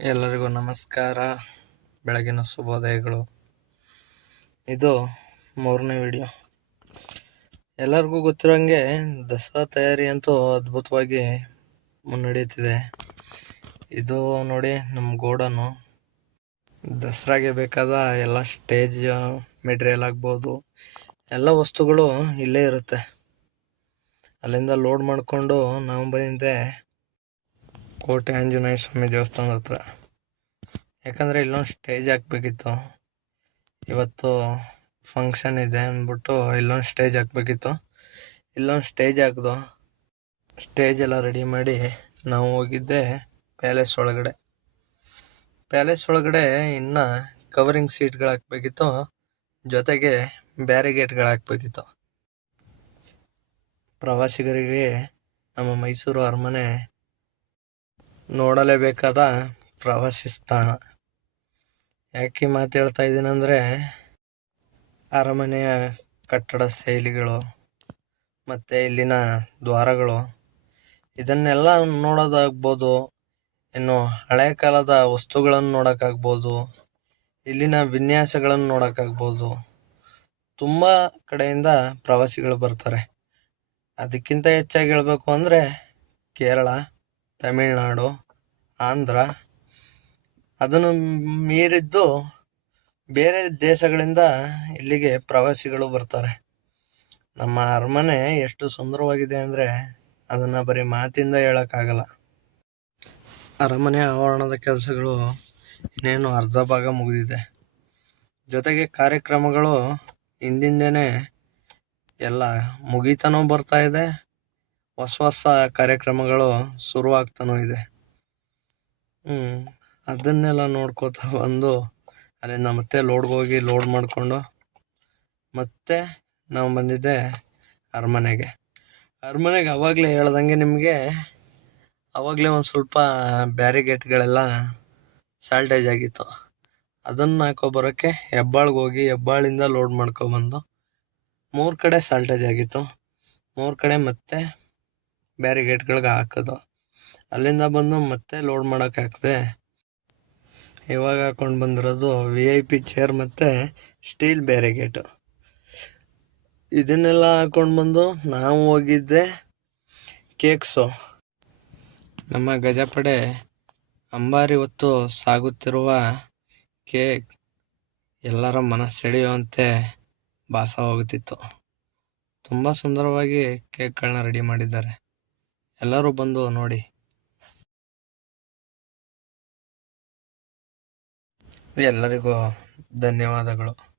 ಎಲ್ಲರಿಗೂ ನಮಸ್ಕಾರ. ಬೆಳಗಿನ ಶುಭೋದಯಗಳು. ಇದು ಮೂರನೇ ವಿಡಿಯೋ. ಎಲ್ಲರಿಗೂ ಗೊತ್ತಿರೋಂಗೆ ದಸರಾ ತಯಾರಿ ಅಂತೂ ಅದ್ಭುತವಾಗಿ ಮುನ್ನಡೆಯುತ್ತಿದೆ. ಇದು ನೋಡಿ ನಮ್ಮ ಗೋಡನು. ದಸರಾಗೆ ಬೇಕಾದ ಎಲ್ಲ ಸ್ಟೇಜ್, ಮೆಟೀರಿಯಲ್ ಆಗ್ಬೋದು, ಎಲ್ಲ ವಸ್ತುಗಳು ಇಲ್ಲೇ ಇರುತ್ತೆ. ಅಲ್ಲಿಂದ ಲೋಡ್ ಮಾಡಿಕೊಂಡು ನಾವು ಬಂದಿದ್ದೆ ಕೋಟೆ ಆಂಜನೇಯ ಸ್ವಾಮಿ ದೇವಸ್ಥಾನದ ಹತ್ರ. ಯಾಕಂದರೆ ಇಲ್ಲೊಂದು ಸ್ಟೇಜ್ ಹಾಕ್ಬೇಕಿತ್ತು. ಇವತ್ತು ಫಂಕ್ಷನ್ ಇದೆ ಅಂದ್ಬಿಟ್ಟು ಇಲ್ಲೊಂದು ಸ್ಟೇಜ್ ಹಾಕ್ಬೇಕಿತ್ತು. ಇಲ್ಲೊಂದು ಸ್ಟೇಜ್ ಹಾಕ್ದು. ಸ್ಟೇಜ್ ಎಲ್ಲ ರೆಡಿ ಮಾಡಿ ನಾವು ಹೋಗಿದ್ದೆ ಪ್ಯಾಲೇಸ್ ಒಳಗಡೆ. ಪ್ಯಾಲೇಸ್ ಒಳಗಡೆ ಇನ್ನು ಕವರಿಂಗ್ ಸೀಟ್ಗಳು ಹಾಕ್ಬೇಕಿತ್ತು. ಜೊತೆಗೆ ಬ್ಯಾರಿಗೇಟ್ಗಳು ಹಾಕ್ಬೇಕಿತ್ತು. ಪ್ರವಾಸಿಗರಿಗೆ ನಮ್ಮ ಮೈಸೂರು ಅರಮನೆ ನೋಡಲೇಬೇಕಾದ ಪ್ರವಾಸಿ ಸ್ಥಾನ. ಯಾಕೆ ಮಾತು ಹೇಳ್ತಾ ಇದ್ದೀನಂದರೆ ಅರಮನೆಯ ಕಟ್ಟಡ ಶೈಲಿಗಳು, ಮತ್ತು ಇಲ್ಲಿನ ದ್ವಾರಗಳು, ಇದನ್ನೆಲ್ಲ ನೋಡೋದಾಗ್ಬೋದು, ಇನ್ನು ಹಳೆ ಕಾಲದ ವಸ್ತುಗಳನ್ನು ನೋಡೋಕ್ಕಾಗ್ಬೋದು ಇಲ್ಲಿನ ವಿನ್ಯಾಸಗಳನ್ನು ನೋಡೋಕ್ಕಾಗ್ಬೋದು ತುಂಬ ಕಡೆಯಿಂದ ಪ್ರವಾಸಿಗಳು ಬರ್ತಾರೆ. ಅದಕ್ಕಿಂತ ಹೆಚ್ಚಾಗಿ ಹೇಳಬೇಕು ಅಂದರೆ, ಕೇರಳ. ತಮಿಳುನಾಡು, ಆಂಧ್ರ. ಅದನ್ನು ಮೀರಿದ್ದು ಬೇರೆ ದೇಶಗಳಿಂದ ಇಲ್ಲಿಗೆ ಪ್ರವಾಸಿಗಳು ಬರ್ತಾರೆ. ನಮ್ಮ ಅರಮನೆ ಎಷ್ಟು ಸುಂದರವಾಗಿದೆ ಅಂದರೆ ಅದನ್ನು ಬರೀ ಮಾತಿಂದ ಹೇಳೋಕ್ಕಾಗಲ್ಲ. ಅರಮನೆ ಆವರಣದ ಕೆಲಸಗಳು ಇನ್ನೇನು ಅರ್ಧ ಭಾಗ ಮುಗಿದಿದೆ. ಜೊತೆಗೆ ಕಾರ್ಯಕ್ರಮಗಳು ಹಿಂದಿಂದೇನೆ ಎಲ್ಲ ಮುಗಿತಾನೂ ಬರ್ತಾ ಇದೆ. ಹೊಸ ಹೊಸ ಕಾರ್ಯಕ್ರಮಗಳು ಶುರುವಾಗ್ತಾನೂ ಇದೆ. ಅದನ್ನೆಲ್ಲ ನೋಡ್ಕೋತಾ ಬಂದು ಅಲ್ಲಿಂದ ಮತ್ತೆ ಲೋಡ್ಗೆ ಹೋಗಿ ಲೋಡ್ ಮಾಡಿಕೊಂಡು ಮತ್ತೆ ನಾವು ಬಂದಿದ್ದೆ ಅರಮನೆಗೆ. ಅರಮನೆಗೆ ಅವಾಗಲೇ ಹೇಳ್ದಂಗೆ ನಿಮಗೆ, ಅವಾಗಲೇ ಒಂದು ಸ್ವಲ್ಪ ಬ್ಯಾರಿಗೇಟ್ಗಳೆಲ್ಲ ಸಾಲ್ಟೇಜ್ ಆಗಿತ್ತು. ಅದನ್ನು ಹಾಕೋ ಬರೋಕ್ಕೆ ಹೆಬ್ಬಾಳ್ಗೆ ಹೋಗಿ ಹೆಬ್ಬಾಳಿಂದ ಲೋಡ್ ಮಾಡ್ಕೊಬಂದು ಮೂರು ಕಡೆ ಸಾಲ್ಟೇಜ್ ಆಗಿತ್ತು. ಮೂರು ಕಡೆ ಮತ್ತೆ ಬ್ಯಾರಿಗೇಟ್ಗಳಿಗೆ ಹಾಕೋದು. ಅಲ್ಲಿಂದ ಬಂದು ಮತ್ತೆ ಲೋಡ್ ಮಾಡೋಕ್ಕಾಗ್ತದೆ ಇವಾಗ ಹಾಕೊಂಡು ಬಂದಿರೋದು ವಿ ಐ ಪಿ ಚೇರ್ ಮತ್ತು ಸ್ಟೀಲ್ ಬ್ಯಾರಿಗೇಟು ಇದನ್ನೆಲ್ಲ ಹಾಕೊಂಡು ಬಂದು ನಾವು ಹೋಗಿದ್ದೆ ಕೇಕ್ಸು ನಮ್ಮ ಗಜಪಡೆ ಅಂಬಾರಿ ಹೊತ್ತು ಸಾಗುತ್ತಿರುವ ಕೇಕ್ ಎಲ್ಲರ ಮನಸ್ಸೆಳೆಯುವಂತೆ ಭಾಸ ಹೋಗುತ್ತಿತ್ತು. ತುಂಬ ಸುಂದರವಾಗಿ ಕೇಕ್ಗಳನ್ನ ರೆಡಿ ಮಾಡಿದ್ದಾರೆ. ಎಲ್ಲರೂ ಬಂದು ನೋಡಿ. ಎಲ್ಲರಿಗೂ ಧನ್ಯವಾದಗಳು.